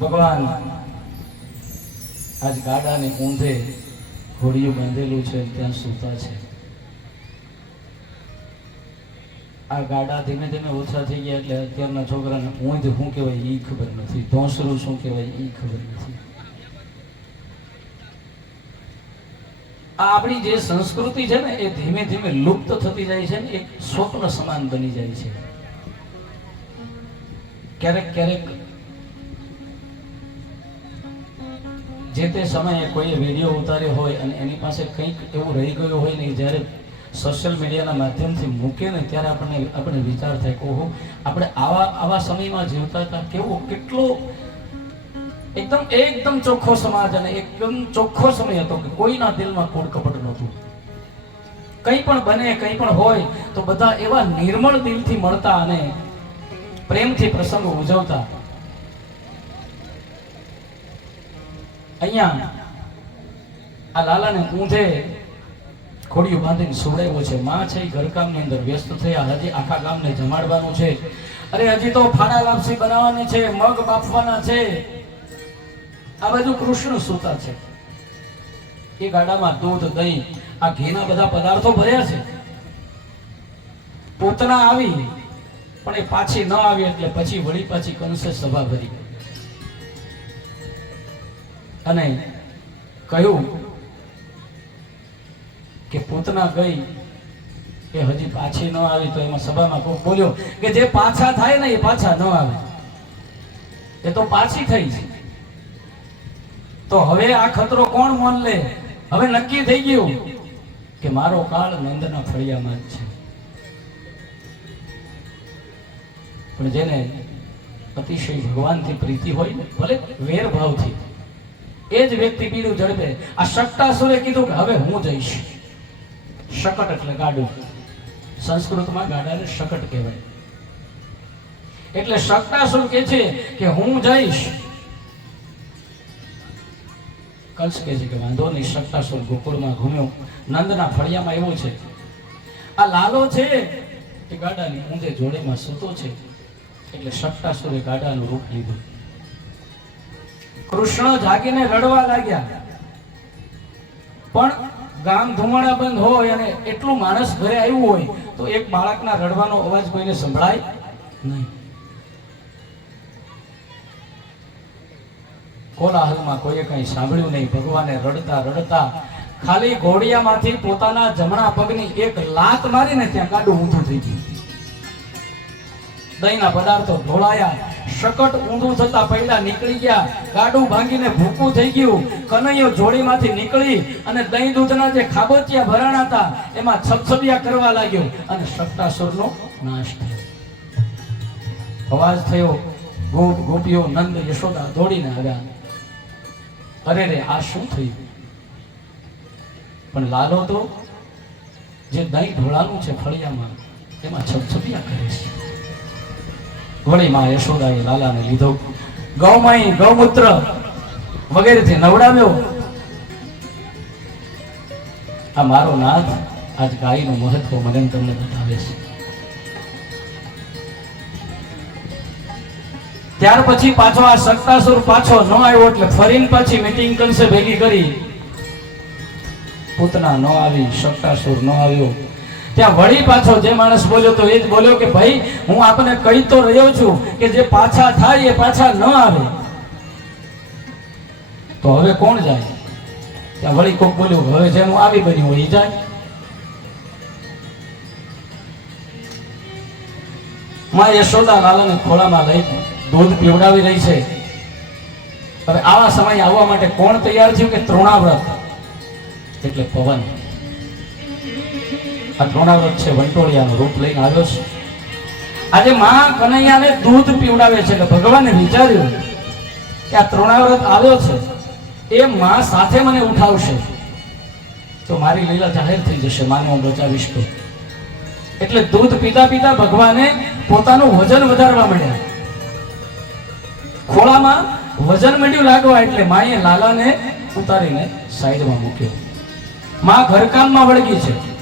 ભગવાન, આજ ગાડાને ઊંધે ઘોડિયું બાંધેલું છે, ત્યાં સૂતા છે. આ ગાડા ધીમે ધીમે ઓછા થઈ ગયા એટલે અત્યારના છોકરાને ઊંધ શું કહેવાય એ ખબર નથી, ધોંસરું શું કહેવાય એ ખબર નથી. આપણી જે સંસ્કૃતિ છે ને, એ ધીમે ધીમે લુપ્ત થતી જાય છે ને, એક સ્વપ્ન સમાન બની જાય છે. ક્યારેક ક્યારેક જે તે સમયે કોઈએ વીડિયો ઉતાર્યો હોય અને એની પાસે કંઈક એવું રહી ગયું હોય ને જ્યારે સોશિયલ મીડિયાના માધ્યમથી મૂકે ને ત્યારે આપણને આપણે વિચાર થાય કે આપણે આવા આવા સમયમાં જીવતા હતા. કેવો કેટલો એકદમ એકદમ ચોખ્ખો સમાજ અને એકદમ ચોખ્ખો સમય હતો કે કોઈના દિલમાં કોડ કપટ નહોતું. કંઈ પણ બને, કંઈ પણ હોય, તો બધા એવા નિર્મળ દિલથી મળતા અને પ્રેમથી પ્રસંગો ઉજવતા. અહીંયા આ લાલાને ઊંધે ખોડિયું બાંધીને સુવડાવ્યો છે. માં છે, એ ઘરકામની અંદર વ્યસ્ત થયા. હજી આખા ગામને જમાડવાનું છે. અરે હજી તો ફાડા લાપસી બનાવવાની છે, મગ બાફવાના છે. આ બાજુ કૃષ્ણ સૂતા છે. એ ગાડામાં દૂધ, દહીં, આ ઘીના બધા પદાર્થો ભર્યા છે. પોતના આવી, પણ એ પાછી ન આવી એટલે પછી વળી પાછી કંસે સભા ભરી. અને કહ્યું કે પૂતના ગઈ એ હજી પાછી ન આવી તો એમાં સભામાં કોઈ બોલ્યો કે જે પાછા થાય ને એ પાછા ન આવે. એ તો પાછી થઈ છે. તો હવે આ ખતરો કોણ મોન લે? હવે નક્કી થઈ ગયું કે મારો કાળ નંદના ફળિયામાં જ છે. પણ જેને અતિશય ભગવાનથી પ્રીતિ હોય, ભલે વેર ભાવથી એ જ વ્યક્તિ પીડું ઝડપે. આ શક્ટાસુરે કીધું કે હવે હું જઈશ. શકટ એટલે ગાડું. સંસ્કૃતમાં ગાડાને શકટ કહેવાય. એટલે શક્ટાસુર કે છે કે હું જઈશ. કંસ કહે છે કે વાંધો નહીં, શક્તાસુર ગોકુળમાં ઘૂમ્યો. નંદના ફળિયામાં એવું છે. આ લાલો છે એ ગાડાની ઊંધે જોડેમાં સૂતો છે. એટલે શક્તાસુરે ગાડાનું રૂપ લીધું. કૃષ્ણ જાગીને રડવા લાગ્યા. પણ ગામ ધુમાડા બંધ હોય અને એટલું માણસ ઘરે આવ્યું હોય, તો એક બાળકના રડવાનો અવાજ કોઈને સંભળાય નહીં. કોલાહલમાં કોઈએ કંઈ સાંભળ્યું નહીં. ભગવાને રડતા રડતા ખાલી ઘોડિયામાંથી પોતાના જમણા પગની એક લાત મારીને ત્યાં ગાડું ઊંધું થઈ ગયું. દહીંના પદાર્થો ઢોળાયા. શકટ ઊંધું થતા પહેલા નીકળી ગયા. ગાડું ભાંગીને ભૂકું થઈ ગયું. કનૈયો જોડીમાંથી નીકળી અને દહીં દૂધના જે ખાબોચિયા ભરાણા હતા, એમાં છબછબિયા કરવા લાગ્યો અને શક્તાસુરનો નાશ થયો. અવાજ થયો, ગોપ ગોપીઓ નંદ યશોદા દોડીને આવ્યા. અરે રે, આ શું થયું? પણ લાલો તો જે દહીં ઢોળાનું છે ફળિયામાં, એમાં છબછબિયા કરે છે. વળી માં યશોદાએ લાલાને લીધો. ગૌમય ગૌમૂત્ર વગેરેથી નવડાવ્યો. આ મારો નાથ આજ ગાયનું મહત્વ મને તમને બતાવે છે. ત્યાર પછી પાછો આ સત્તાસુર પાછો ન આવ્યો એટલે ફરીને પાછી મિટિંગ કરશે ભેગી કરી. પૂતના ન આવી સત્તાસુર ન આવ્યો. ત્યાં વળી પાછો જે માણસ બોલ્યો તો એ જ બોલ્યો કે ભાઈ, હું આપને કહી તો રહ્યો છું કે જે પાછા થાય એ પાછા ન આવે. તો હવે કોણ જાય? ત્યાં વળી કોક બોલ્યું, હવે જેનું આવી બન્યું હોય એ જાય. માં યશોદા લાલાને ખોળામાં લઈ દૂધ પીવડાવી રહી છે. હવે આવા સમય આવવા માટે કોણ તૈયાર થયું કે તૃણાવ્રત? એટલે પવન. આ દ્રોણાવ્રત છે, વંટોળિયાનું રૂપ લઈને આવ્યો છે. આજે માં કનૈયાને દૂધ પીવડાવે છે એટલે ભગવાને વિચાર્યું કે આ ત્રણાવ્રત આવ્યો છે, એ માં સાથે મને ઉઠાવશે. તો મારી લીલા જાહેર થઈ જશે, માને હું બચાવીશ તો. એટલે દૂધ પીતા પીતા ભગવાને પોતાનું વજન વધારવા માંડ્યા. ખોળામાં વજન માંડ્યું લાગવા એટલે માએ લાલાને ઉતારીને સાઈડમાં મૂક્યો. માં ઘરકામમાં વળગી છે.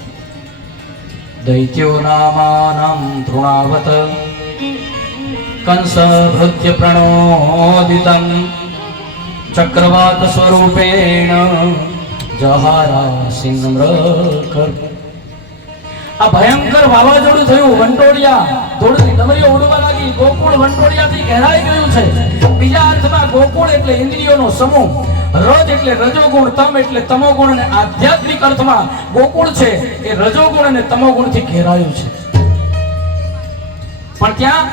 ભૃત્ય પ્રણોદિતમ ચક્રવાત સ્વરૂપેણ જહારા સિંહમ્રકર આ ભયંકર વાવાઝોડું થયું, વંટોળિયા થોડી ડમરીઓ ઉડવા લાગી, ગોકુળ વંટોળિયાથી ઘેરાઈ ગયું છે. બીજા અર્થમાં ગોકુળ એટલે ઇન્દ્રિયોનો સમૂહ. રજ એટલે રજોગુણ, તમ એટલે તમોગુણ અને આધ્યાત્મિક અર્થમાં ગોકુળ છે એ રજોગુણ અને તમોગુણથી ઘેરાયું છે. પણ ત્યાં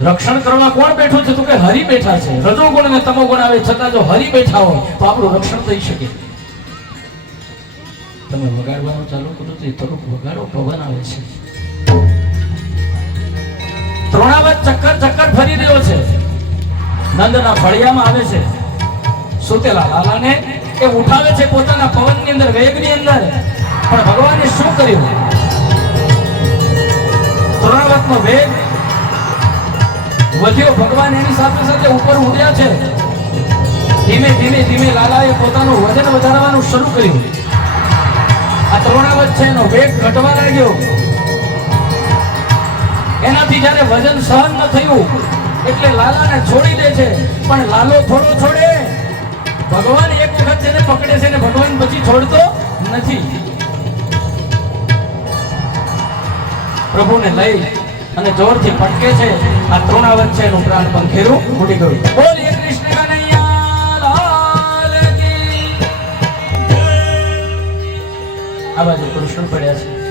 રક્ષણ કરવા કોણ બેઠો છે? તો કે હરિ બેઠા છે. રજોગુણ અને તમોગુણ આવે, છતાં જો હરિ બેઠા હોય, તો આપણું રક્ષણ થઈ શકે. તમે વગાડવાનું ચાલુ કરો તો એ થોડુંક વગાડો, પવન આવે છે. ત્રણાવત ચક્કર ચક્કર ફરી રહ્યો છે. નંદના ફળિયામાં આવે છે. સુતેલા લાલાને? એ ઉઠાવે છે પોતાના પવનની અંદર, વેગની અંદર. પણ ભગવાને શું કર્યું? ત્રોણાવતનો વેગ વધ્યો. ભગવાન એની સાથે સાથે ઉપર ઉડ્યા છે. ધીમે ધીમે ધીમે લાલાએ પોતાનું વજન વધારવાનું શરૂ કર્યું. આ ત્રણાવત છે એનો વેગ ઘટવા લાગ્યો. એનાથી જ્યારે વજન સહન ન થયું, એટલે લાલાને છોડી દે છે. પણ લાલો થોડો છોડે. ભગવાન એક વખત જેને પકડે છે ને ભગવાન પછી છોડતો નથી. પ્રભુને લઈ અને જોરથી પટકે છે. આ તૃણાવત છે એનું પ્રાણ પંખેરું ઉડી ગયું. આ બાજુ કૃષ્ણ પડ્યા છે.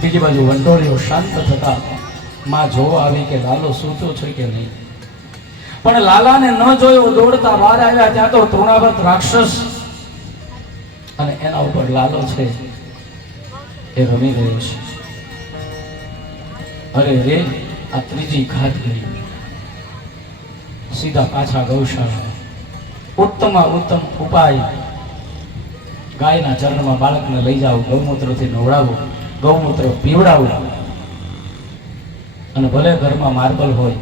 બીજી બાજુ વંટોળીઓ શાંત થતા માં જોવા આવી કે લાલો સૂતો છે કે નહીં. પણ લાલાને ન જોયો, દોડતા બહાર આવ્યા. ત્યાં તો તૃણાવત રાક્ષસ અને એના ઉપર લાલો છે. એ રમી રહ્યો છે. અરે રે, આ ત્રીજી ઘાત ગઈ. સીધા પાછા ગૌશાળા ઉત્તમમાં ઉત્તમ ઉપાય. ગાયના ચરણમાં બાળકને લઈ જાઓ, ગૌમૂત્રથી નવડાવો, ગૌમૂત્ર પીવડાવો. અને ભલે ઘરમાં માર્બલ હોય,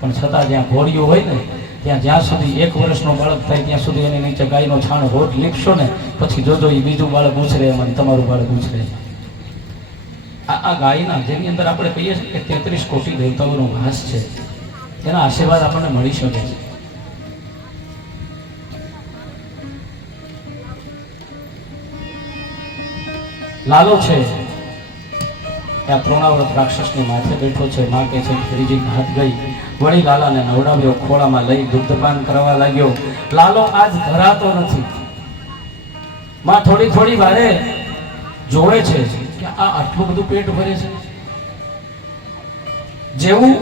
પણ છતાં જ્યાં ઘોડીઓ હોય ને, ત્યાં જ્યાં સુધી એક વર્ષનો બાળક થાય, ત્યાં સુધી એની નીચે ગાયનો છાણ રોજ લીપશો ને, પછી જોજો એ બીજું બાળક ઉછરે એમાં તમારું બાળક ઉછરે. આ ગાયના, જેની અંદર આપણે કહીએ છીએ કે તેત્રીસ કોટી દેવતાઓનો વાસ છે, એના આશીર્વાદ આપણને મળી શકે છે. લાલો છે. ત્યાં આ ત્રોણાવૃત રાક્ષસની માથે બેઠો છે, મા કે છે ત્રીજી ઘાત ગઈ. વળી લાલાને નવડાવ્યો, ખોળામાં લઈ દુગ્ધપાન કરવા લાગ્યો. લાલો આજ ધરાતો નથી. માં થોડી થોડી વારે જોવે છે. આ આટલું બધું પેટ ભરે છે. જેવું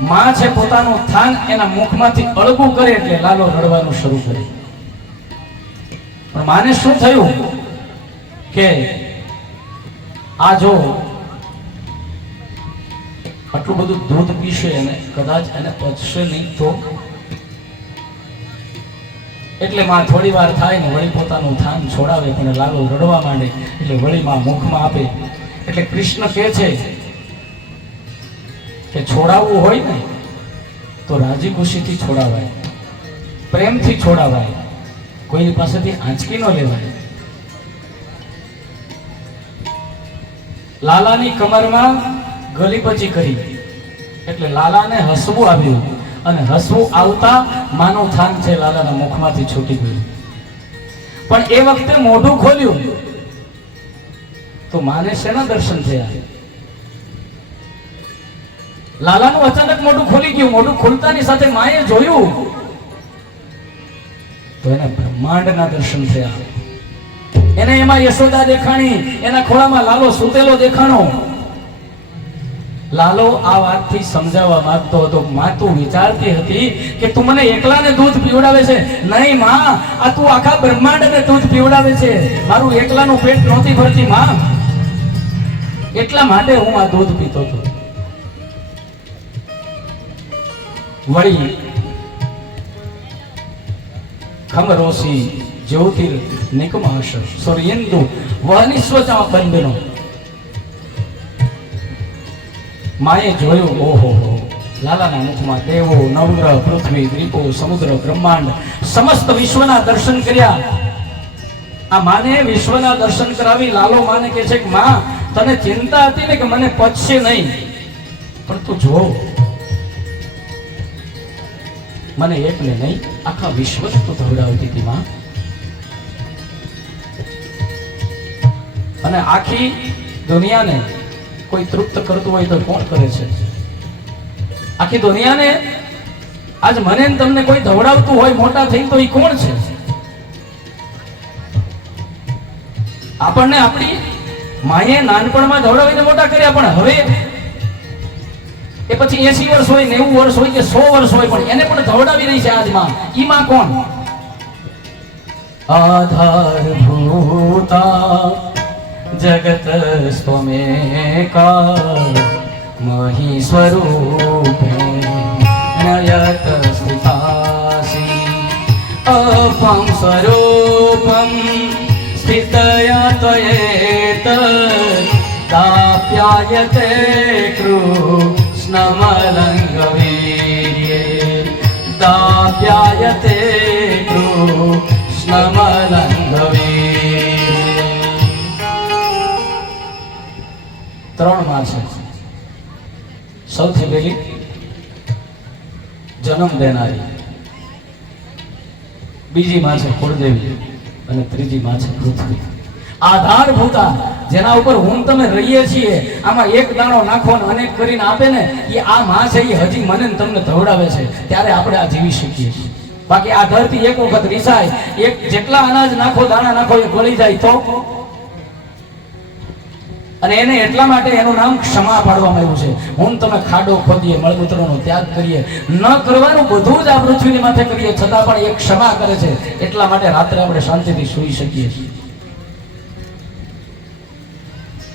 માં છે પોતાનું થાન એના મુખમાંથી અળગું કરે એટલે લાલો રડવાનું શરૂ કરે. પણ માને શું થયું? કે આ જો આટલું બધું દૂધ પીશે અને કદાચ એને પચશે નહીં તો એટલે માં થોડી વાર થાય ને વળી પોતાનું થાન છોડાવે, પણ લાલો રડવા માંડે, એટલે વળી માં મુખમાં આપે. એટલે કૃષ્ણ કહે છે કે છોડાવવું હોય ને, તો રાજી ખુશીથી છોડાવાય. પ્રેમથી છોડાવાય. કોઈની પાસેથી આંચકી ન લેવાય. લાલાની કમરમાં ગલીપચી કરી. એટલે લાલાને હસવું આવ્યું. અને હસવું આવતા માનું થાન છે લાલાના મુખમાંથી છૂટી ગયું. પણ એ વખતે મોઢું ખોલ્યું. તો માને શેના દર્શન થયા? લાલાનું અચાનક મોઢું ખોલી ગયું. મોઢું ખોલતાની સાથે માએ જોયું તો એને બ્રહ્માંડના દર્શન થયા. એને એમાં યશોદા દેખાણી, એના ખોળામાં લાલો સૂતેલો દેખાણો લાલો આ વાતથી સમજાવવા માંગતો હતો. માં તું વિચારતી હતી કે તું મને એકલાને દૂધ પીવડાવે છે? નહીં માં, આ તું આખા બ્રહ્માંડને દૂધ પીવડાવે છે. મારું એકલાનું પેટ નહોતી ભરતી માં. એટલા માટે હું આ દૂધ પીતો હતો. વળી ખમરોસી જ્યોતિર નિકમાશ સૂર્યેન્દુ વહનિસ્વચા બંધનો માએ જોયું, ઓહો, લાલાના મુખમાં દેવો, નવગ્રહ, પૃથ્વી, દ્વીપો, સમુદ્ર, બ્રહ્માંડ, સમસ્ત વિશ્વના દર્શન કર્યા. આ માને વિશ્વના દર્શન કરાવી, લાલો માને કે છે કે, માં, તને ચિંતા હતી ને કે મને પચશે નહીં. પણ તું જો મને એકને નહીં, આખા વિશ્વને તું ધવડાવતી હતી, માં. અને આખી દુનિયાને કોઈ તૃપ્ત કરતું હોય તો કોણ કરે છે? આખી દુનિયાને આજ મને તમને કોઈ ધવડાવતું હોય, મોટા થઈ તો એ કોણ છે? આપણને આપણી માએ નાનપણમાં ધવડાવીને મોટા કર્યા, પણ હવે એ પછી એસી વર્ષ હોય નેવું વર્ષ હોય કે સો વર્ષ હોય, પણ એને પણ ધવડાવી રહી છે આજમાં. ઈમાં કોણ? આધારભૂતા જગત સ્વમેકા મહી સ્વરૂપે નયત સ્થિતાસી અપમ સ્વરૂપમ સ્થિતયા ત્વયેત દાપ્યાયતે કૃષ્ણમલંગવીર્યે દાપ્યાયતે જન્મ દેનારી બીજી માં છે કુળદેવી અને ત્રીજી માં છે પૃથ્વી. આધારભૂતા, જેના ઉપર હું તમે રહીએ છીએ, આમાં એક દાણો નાખો ને અનેક કરીને આપે ને, એ આ માં છે એ હજી મને તમને ધવડાવે છે. ત્યારે આપણે આ જીવી શકીએ બાકી આ ધરતી એક વખત રીસાય, એક જેટલા અનાજ નાખો, દાણા નાખો, એ ગળી જાય તો? અને એને એટલા માટે એનું નામ ક્ષમા પાડવામાં આવ્યું છે. હું તમે ખાડો ખોદીએ, મળમૂત્રનો ત્યાગ કરીએ. ન કરવાનું બધું જ આ પૃથ્વીની માથે કરીએ, છતાં પણ એ ક્ષમા કરે છે. એટલા માટે રાત્રે આપણે શાંતિથી સૂઈ શકીએ છીએ.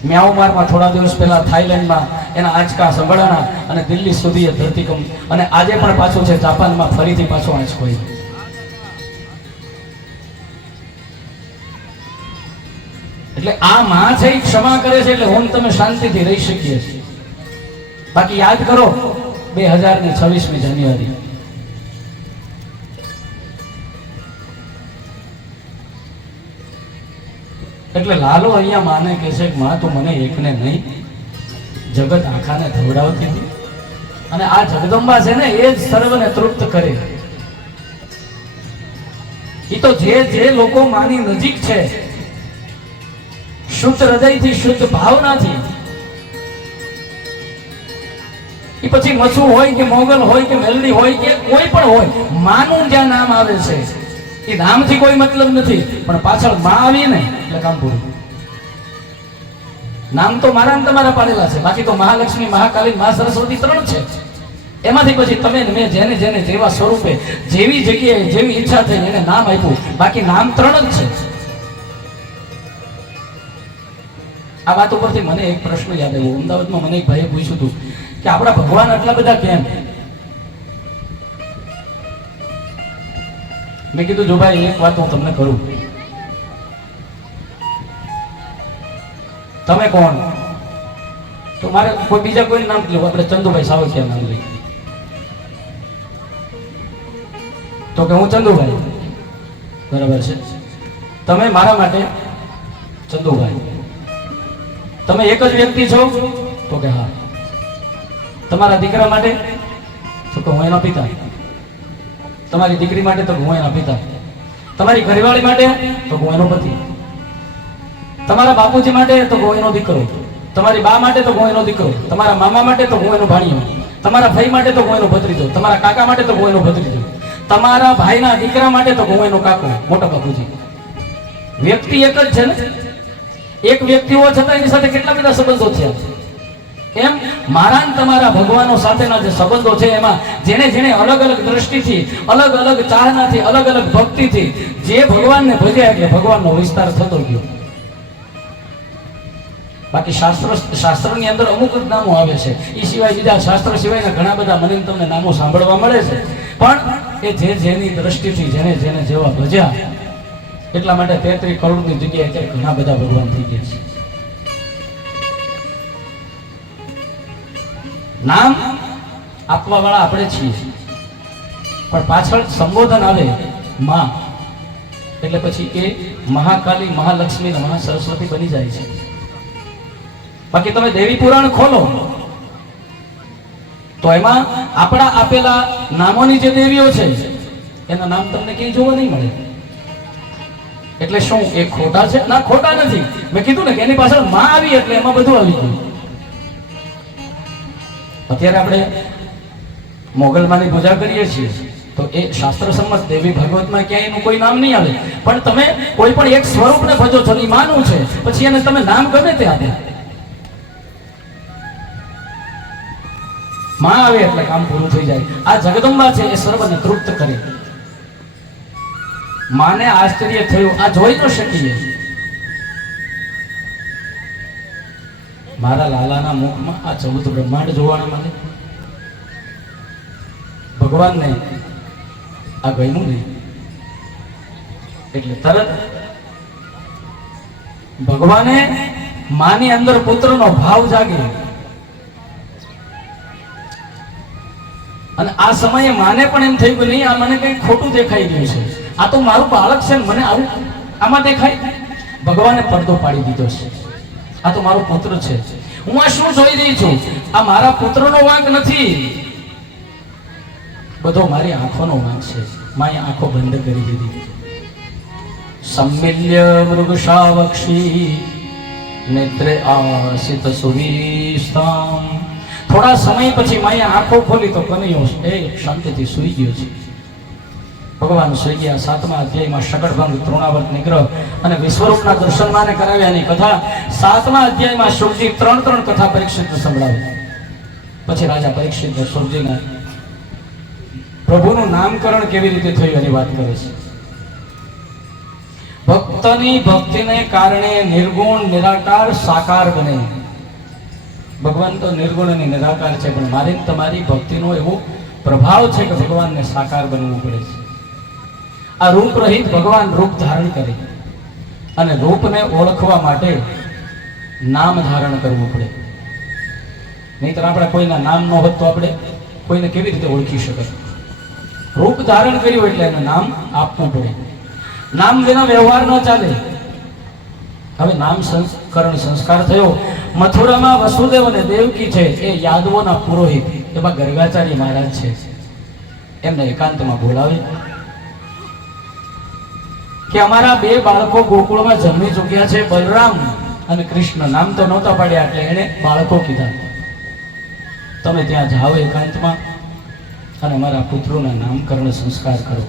મ્યાઉમારમાં થોડા દિવસ પહેલા થાઈલેન્ડમાં એના આંચકા સંભળાણા અને દિલ્હી સુધી એ ધરતીકંપ. અને આજે પણ પાછું છે, જાપાનમાં ફરીથી પાછો આંચકો આવ્યો. એટલે આ માં છે એ ક્ષમા કરે છે એટલે હું તમે શાંતિથી રહી શકીએ છીએ બાકી યાદ કરો, બે હજાર ને છવ્વીસમી જાન્યુઆરી. એટલે લાલો અહીંયા માને કે છે કે માં તો મને એકને નહીં, જગત આખાને ધવડાવતી હતી. અને આ જગદંબા છે ને એ જ સર્વને તૃપ્ત કરે. એ તો જે જે લોકો માની નજીક છે શુદ્ધ હૃદયથી શુદ્ધ ભાવનાથી. એ પછી મસુ હોય કે મોગલ હોય કે મેલડી હોય કે કોઈ પણ હોય, માનું જ્યાં નામ આવે છે. એ નામથી કોઈ મતલબ નથી, પણ પાછળમાં આવી એટલે કામ પૂરું. નામ તો મારા તમારા પાડેલા છે, બાકી તો મહાલક્ષ્મી, મહાકાલી, મહા સરસ્વતી ત્રણ છે. એમાંથી પછી તમે મેં જેને જેને જેવા સ્વરૂપે, જેવી જગ્યાએ જેવી ઈચ્છા થઈ એને નામ આપ્યું. બાકી નામ ત્રણ જ છે. આ વાત ઉપરથી મને એક પ્રશ્ન યાદ આવ્યો. અમદાવાદમાં મને એક ભાઈએ પૂછ્યું હતું કે આપણા ભગવાન આટલા બધા કેમ? મેં કીધું, જો ભાઈ, એક વાત હું તમને કરું. તમે કોણ? તો મારે કોઈ બીજા કોઈ નામ લેવું આપણે ચંદુભાઈ સાવકિયા નામ લઈએ. તો કે હું ચંદુભાઈ? બરાબર છે. તમે મારા માટે ચંદુભાઈ. તમે એક જ વ્યક્તિ છો તો કે હા તમારા દીકરા માટે તો કે હું એના પિતા તમારી દીકરી માટે તો હું એના પિતા તમારી ઘરવાળી માટે તો હું એનો પતિ તમારા બાપુજી માટે તો હું એનો દીકરો તમારી બા માટે તો હું એનો દીકરો તમારા મામા માટે તો હું એનો ભાણિયો તમારા ભાઈ માટે તો હું એનો ભત્રીજો તમારા કાકા માટે તો હું એનો ભત્રીજો તમારા ભાઈના દીકરા માટે તો હું એનો કાકો મોટો બાપુજી વ્યક્તિ એક જ છે ને એક વ્યક્તિ હોવા છતાં એની સાથે કેટલા બધા સંબંધો છે એમ મારા તમારા ભગવાનો સાથેના જે સંબંધો છે, એમાં જેને જેને અલગ અલગ દ્રષ્ટિથી, અલગ અલગ ચાહનાથી, અલગ અલગ ભક્તિથી જે ભગવાનને ભજ્યા એટલે ભગવાનનો વિસ્તાર થતો ગયો. બાકી શાસ્ત્ર, શાસ્ત્રની અંદર અમુક જ નામો આવે છે. એ સિવાય બીજા શાસ્ત્ર સિવાયના ઘણા બધા મને તમને નામો સાંભળવા મળે છે. પણ એ જે જેની દ્રષ્ટિથી જેને જેને જેવા ભજ્યા એટલા માટે તેત્રીસ કરોડની જગ્યાએ અત્યારે ઘણા બધા ભગવાન થઈ ગયા છે. નામ આપવા વાળા આપણે છીએ. પણ પાછળ સંબોધન આવે માં. એટલે પછી એ મહાકાલી, મહાલક્ષ્મી અને મહાસરસ્વતી બની જાય છે. બાકી તમે દેવી પુરાણ ખોલો. તો એમાં આપણા આપેલા નામોની જે દેવીઓ છે, એના નામ તમને ક્યાંય જોવા નહીં મળે. એટલે શું, એ ખોટા છે? ના, ખોટા નથી. મેં કીધું ને કે એની પાછળમાં આવી એટલે એમાં બધું આવી ગયું. અત્યારે આપણે મોગલમાની પૂજા કરીએ છીએ. તો એ શાસ્ત્ર સંમત દેવી ભાગવતમાં ક્યાંય એનું કોઈ નામ નહીં આવે. પણ તમે કોઈ પણ એક સ્વરૂપને ભજો છો એ માનવું છે, પછી એને તમે નામ ગમે તે આપે. માં આવે એટલે કામ પૂરું થઈ જાય. આ જગદંબા છે એ સર્વને તૃપ્ત કરે. માને આશ્ચર્ય થયું. આ જોઈ ન શકીએ. મારા લાલાના મુખમાં આ ચૌદ બ્રહ્માંડ જોવાના મને. ભગવાનને આ ગયું નહીં. એટલે તરત ભગવાને માની અંદર પુત્રનો ભાવ જાગે અને આ સમયે માને પણ એમ થયું કે નહીં, આ મને કંઈ ખોટું દેખાઈ ગયું છે. આ તો મારું બાળક છે મને આવું આમાં દેખાય? ભગવાને પડદો પાડી દીધો છે. આ તો મારો પુત્ર છે. હું આ શું જોઈ રહી છું? આ મારા પુત્રનો વાંક નથી. બધો મારી આંખોનો વાંક છે. મારી આંખો બંધ કરી દીધી. સંમિલ્ય મૃગશાવક્ષી નેત્રે આસિત સુવિસ્તામ થોડા સમય પછી માય આંખો ખોલી તો કનૈયો એ શાંતિથી સૂઈ ગયો છે. ભગવાન સુઈ ગયા સાતમા અધ્યાયમાં શકડભંગ તૃણાવર્ત નિગ્રહ અને વિશ્વરૂપના દર્શન માને કરાવ્યાની કથા. સાતમા અધ્યાયમાં શુકજી ત્રણ ત્રણ કથા પરીક્ષિત સંભળાવી. પછી રાજા પરીક્ષિત શુકજીને પ્રભુનું નામકરણ કેવી રીતે થયું એની વાત કરે છે. ભક્તની ભક્તિને કારણે નિર્ગુણ, નિરાકાર, સાકાર બને. ભગવાન તો નિર્ગુણ અને નિરાકાર છે, પણ મારી તમારી ભક્તિનો એવો પ્રભાવ છે કે ભગવાનને સાકાર બનવું પડે છે. આ રૂપ રહિત ભગવાન રૂપ ધારણ કરે અને રૂપને ઓળખવા માટે નામ ધારણ કરવું પડે. નહીતર આપણે કોઈના નામ ન હોત તો આપણે કોઈને કેવી રીતે ઓળખી શકત? રૂપ ધારણ કર્યું એટલે એને નામ આપવું પડે. નામ વિના વ્યવહાર ન ચાલે. હવે નામ સંસ્કરણ સંસ્કાર થયો. મથુરામાં વસુદેવ અને દેવકી છે, એ યાદવોના પુરોહિત, એમાં ગર્ગાચાર્ય મહારાજ છે. એમને એકાંતમાં બોલાવે. કે અમારા બે બાળકો ગોકુળમાં જન્મી ચૂક્યા છે, બલરામ અને કૃષ્ણ. નામ તો નહોતા પાડ્યા એટલે એને બાળકો કીધા. તમે ત્યાં જાઓ એકાંતમાં અને મારા પુત્રોના નામકરણ સંસ્કાર કરો.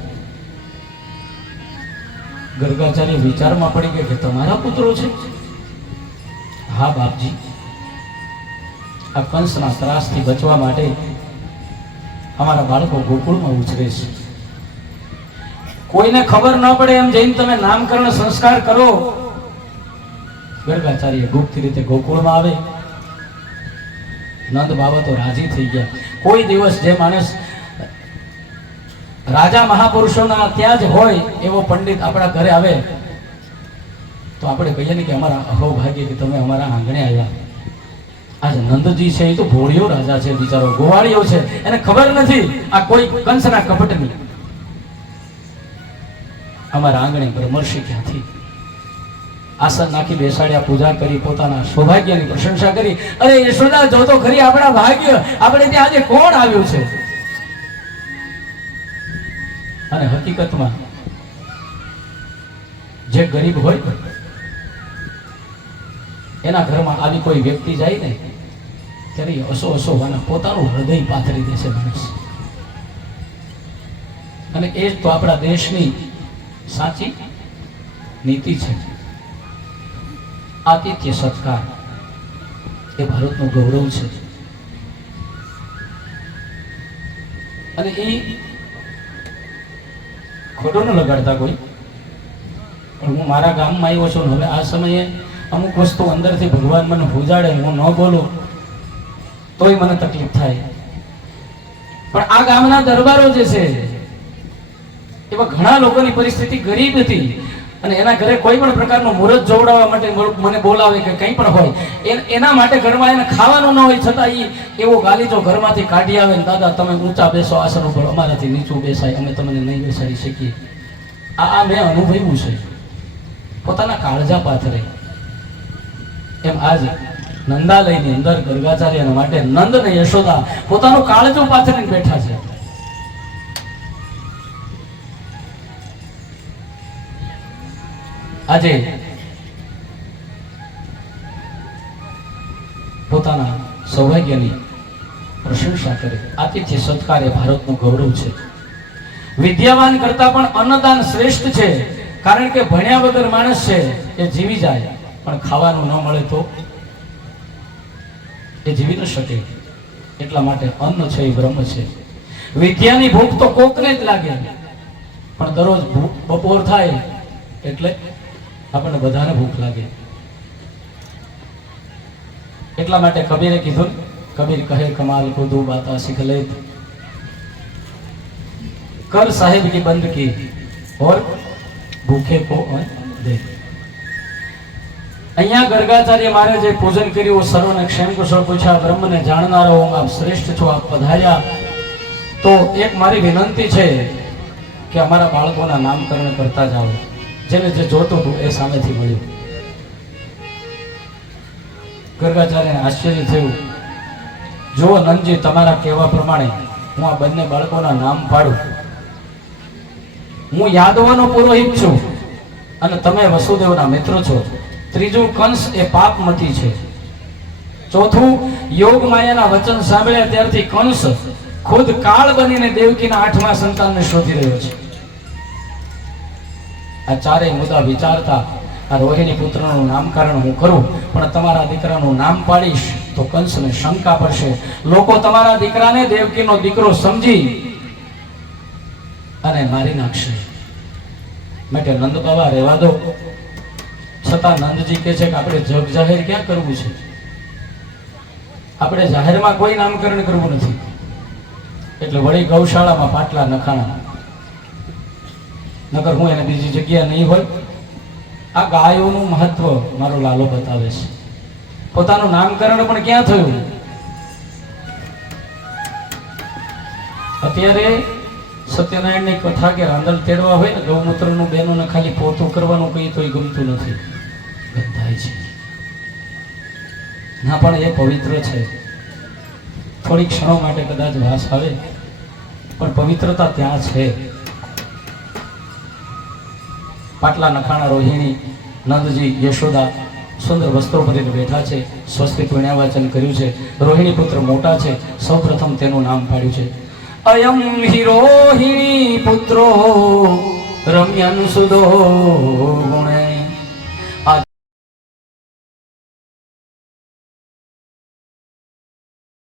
ગર્ગાચાર્ય વિચારમાં પડી ગયા કે તમારા પુત્રો છે? હા, બાપજી. આ કંસના ત્રાસથી બચવા માટે અમારા બાળકો ગોકુળમાં ઉછરે છે. કોઈને ખબર ન પડે એમ જઈને તમે નામકરણ સંસ્કાર કરો. ગર્ગાચાર્ય ગુપ્ત રીતે ગોકુળમાં આવે. નંદ બાબા તો રાજી થઈ ગયા. કોઈ દિવસ જે માણસ રાજા મહાપુરુષોના ત્યાં જ હોય એવો પંડિત આપણા ઘરે આવે, તો આપણે કહીએ ને કે અમારા અહોભાગ્ય કે તમે અમારા આંગણે આવ્યા. આજે નંદજી છે એ તો ભોળિયો રાજા છે બિચારો, ગોવાળિયો છે. એને ખબર નથી આ કોઈ કંસના કપટની. અમારા આંગણે મળશે ક્યાંથી? આસન નાખી બેસાડ્યા, પૂજા કરી, પોતાના સૌભાગ્યની પ્રશંસા કરી. અરે યશોદા, જો તો ખરી આપણા ભાગ્ય. આપણે ત્યાં આજે કોણ આવ્યું છે? અને હકીકતમાં, જે ગરીબ હોય, એના ઘરમાં આવી કોઈ વ્યક્તિ જાય ને, ત્યારે અસો અસો વાના પોતાનું હૃદય પાથરી દે છે માણસ અને એ જ તો આપણા દેશની સાચી નીતિ છે. આતિથ્ય સત્કાર એ ભારતનું ગૌરવ છે. અને એ ખોટો ન લગાડતા કોઈ? પણ હું મારા ગામમાં આવ્યો છું હવે આ સમયે અમુક વસ્તુ અંદરથી ભગવાન મને હુજાડે, હું ન બોલું, તોય મને તકલીફ થાય. પણ આ ગામના દરબારો જે છે એવા ઘણા લોકોની પરિસ્થિતિ ગરીબ હતી અને એના ઘરે કોઈ પણ પ્રકારનું મુહૂર્ત જોવડાવવા માટે મને બોલાવે કે કંઈ પણ હોય, એના માટે ઘરમાં એને ખાવાનું ન હોય છતાં એ એવો ગાલીચો ઘરમાંથી કાઢી આવે ને, દાદા, તમે ઊંચા બેસો, આસન ઉપર અમારાથી નીચું બેસાય, અમે તમને નહીં બેસાડી શકીએ. આ આ મેં અનુભવ્યું છે. પોતાના કાળજા પાથરે. એમ આજ નંદાલયની અંદર ગર્ગાચાર્યના માટે નંદ ને યશોદા પોતાનું કાળજું પાથરીને બેઠા છે. આજે પોતાના સૌભાગ્યની પ્રશંસા કરે. આતિથ્ય સત્કાર એ ભારતનું ગૌરવ છે. વિદ્યાવાન કરતા પણ અન્નદાન શ્રેષ્ઠ છે. કારણ કે ભણ્યા વગર માણસ છે એ જીવી જાય, પણ ખાવાનું ન મળે તો એ જીવી ન શકે. એટલા માટે અન્ન છે એ બ્રહ્મ છે. વિદ્યાની ભૂખ તો કોકને જ લાગે. પણ દરરોજ ભૂખ બપોર થાય એટલે આપણને બધાને ભૂખ લાગે. એટલા માટે કબીરે કીધું, કબીર કહે, કમાલ, કુદુ, બાતા શીખ લે કર સાહેબ કી બંદકી ઓર ભૂખે કો દે. અહીંયા ગર્ગાચાર્ય મારે જે પૂજન કર્યું સર્વને ક્ષેમ કુશળ પૂછ્યા, બ્રહ્મને જાણનારો હું આપ શ્રેષ્ઠ છો, આપ પધાર્યા. તો એક મારી વિનંતી છે કે અમારા બાળકોના નામકરણ કરતા જ આવો જેને જે જોતું હતું એ સામેથી મળ્યું ગર્ગાચાર્ય આશ્ચર્ય થયું. જો નંદજી, તમારા કહેવા પ્રમાણે હું આ બંને બાળકોના નામ પાડું. હું યાદવાનો પુરોહિત છું અને તમે વસુદેવના મિત્રો છો. ત્રીજું કંસ એ પાપમતી છે. ચોથું, યોગ માયાના વચન સાંભળ્યા ત્યારથી કંસ ખુદ કાળ બનીને દેવકીના આઠમા સંતાનને શોધી રહ્યો છે. આ ચારેય મુદ્દા વિચારતા આ રોહિણી પુત્રનું નામકરણ હું કરું, પણ તમારા દીકરાનું નામ પાડીશ તો કંસને શંકા પડશે. લોકો તમારા દીકરાને દેવકીનો દીકરો સમજી અને મારી નાખશે. માટે નંદ બાબા, રહેવા દો. છતાં નંદજી કહે છે કે આપણે જગ જાહેર ક્યાં કરવું છે? આપણે જાહેરમાં કોઈ નામકરણ કરવું નથી. એટલે વળી ગૌશાળામાં પાટલા નખાણા. નકર હું એને બીજી જગ્યા નહીં હોય. આ ગાયોનું મહત્વ મારો લાલો બતાવે છે. પોતાનું નામકરણ પણ ક્યાં થયું? અત્યારે સત્યનારાયણની કથા કે રાંદલ તેડવા હોય ને, ગૌમૂત્રનું બેનોને ખાલી પોતું કરવાનું કહીએ તો એ ગમતું નથી. બંધાય છે ના, પણ એ પવિત્ર છે. થોડી ક્ષણો માટે કદાચ વાસ આવે, પણ પવિત્રતા ત્યાં છે. પાટલા નખાણા રોહિણી, નંદજી, યશોદા સુંદર વસ્ત્રો ભરીને બેઠા છે સ્વસ્તિ પુણ્ય વાચન કર્યું છે. રોહિણી પુત્ર મોટા છે, સૌપ્રથમ તેનું નામ પાડ્યું છે. અયમ હિરોહિણી પુત્રો, રમ્યન સુદો ગુણ